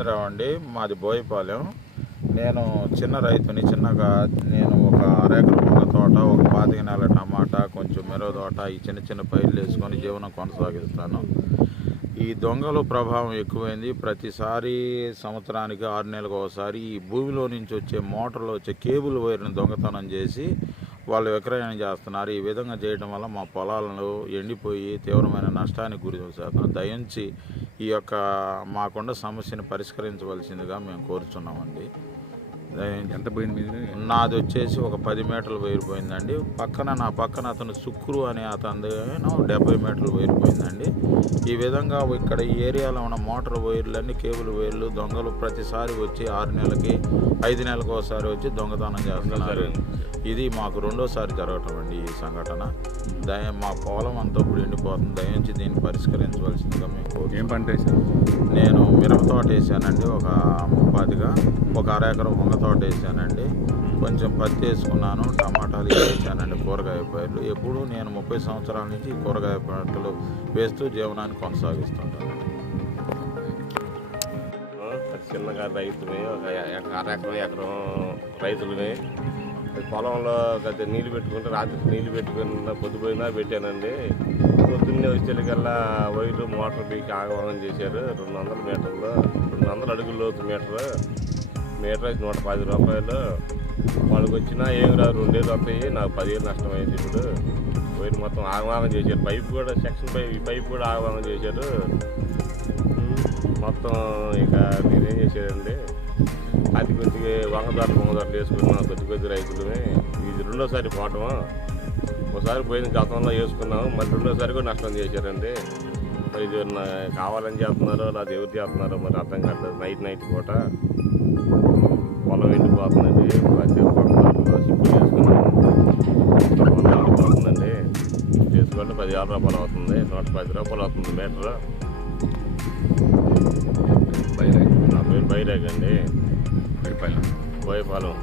వెంకట్రావు అండి. మాది బోయపాలెం. నేను చిన్న రైతుని చిన్నగా నేను ఒక అరెకర ఒక తోట ఒక పాతిక నెల టమాటా కొంచెం మిరవ తోట ఈ చిన్న చిన్న పైర్లు వేసుకొని జీవనం కొనసాగిస్తాను. ఈ దొంగల ప్రభావం ఎక్కువైంది. ప్రతిసారి సంవత్సరానికి ఆరు నెలలకు ఒకసారి ఈ భూమిలో నుంచి వచ్చే మోటార్లో వచ్చే కేబుల్ వైర్ని దొంగతనం చేసి వాళ్ళు విక్రయం చేస్తున్నారు. ఈ విధంగా చేయడం వల్ల మా పొలాలను ఎండిపోయి తీవ్రమైన నష్టానికి గురి చేస్తున్నారు. దయించి ఈ యొక్క మాకున్న సమస్యను పరిష్కరించవలసిందిగా మేము కోరుచున్నామండి. ఎంత పోయింది మీది? నాది వచ్చేసి ఒక పది మీటర్లు వైరిపోయిందండి పక్కన నా పక్కన అతను శుక్రు అనే అతని డెబ్బై మీటర్లు వైరిపోయిందండి ఈ విధంగా ఇక్కడ ఈ ఏరియాలో ఉన్న మోటార్ వైర్లన్నీ కేబుల్ వైర్లు దొంగలు ప్రతిసారి వచ్చి ఆరు నెలలకి ఐదు నెలలకు ఒకసారి వచ్చి దొంగతనం చేస్తున్నారు. ఇది మాకు రెండోసారి జరగటం అండి ఈ సంఘటన. దయ మా పొలం అంతా ఇప్పుడు ఎండిపోతుంది. దయించి దీన్ని పరిష్కరించవలసిందిగా కోరుతున్నాం. ఏం పంట వేసారు నేను మిరప తోట వేసానండి ఒక ముప్పాదిగా ఒక అర ఎకరం వంగ తోట వేసానండి కొంచెం పత్తి వేసుకున్నాను టమాటాలు వేసానండి కూరగాయ పైర్లు ఎప్పుడు నేను ముప్పై సంవత్సరాల నుంచి కూరగాయ పంటలు వేస్తూ జీవనాన్ని కొనసాగిస్తుంటాను. చిన్నగా రైతుమే ఒక ఎక- ఎకరం రైతులమే రైతులని పొలంలో గత నీళ్ళు పెట్టుకుంటే రాత్రికి నీళ్ళు పెట్టుకుని పొద్దుపోయినా పెట్టానండి. పొద్దున్నే వచ్చేకల్లా వైర్లు మోటార్ పీకి ఆగమనం చేశారు. రెండు వందల మీటర్లు రెండు వందల అడుగుల లోతు మీటర్. మీటర్ అయితే నూట పది రూపాయలు. వాళ్ళకి వచ్చినా ఏం రాదు రెండేళ్ళు వస్తాయి నాకు పదివేలు నష్టం ఇప్పుడు. పోయిన మొత్తం ఆగమాగం చేశారు. పైప్ కూడా సెక్షన్ పైప్ ఈ పైప్ కూడా ఆగమాగం చేశారు. మొత్తం ఇక నేనేం చేశారండి అది కొద్దిగా వంగదారులు వంగదారులు వేసుకున్నాం కొద్ది కొద్ది రైతులమే. ఇది రెండోసారి పోవటం. ఒకసారి పోయిన గతంలో వేసుకున్నాము మళ్ళీ రెండోసారి కూడా నష్టం చేశారండి. మరి ఇది కావాలని చేస్తున్నారో లేదా ఎవరు చేస్తున్నారో మరి అర్థం కావట్లేదు. నైట్ నైట్ పూట. పొలం ఎండిపోతుందండి ప్రతి వంగదారులు సిక్కులు వేసుకున్నాము పొలం ఎండిపోతుందండి రూపాయలు అవుతుంది. నూట పది రూపాయలు అవుతుంది మీటర్. బయలు నా పేరు బైరాగ్ అండి. బయలు బోయపాలెం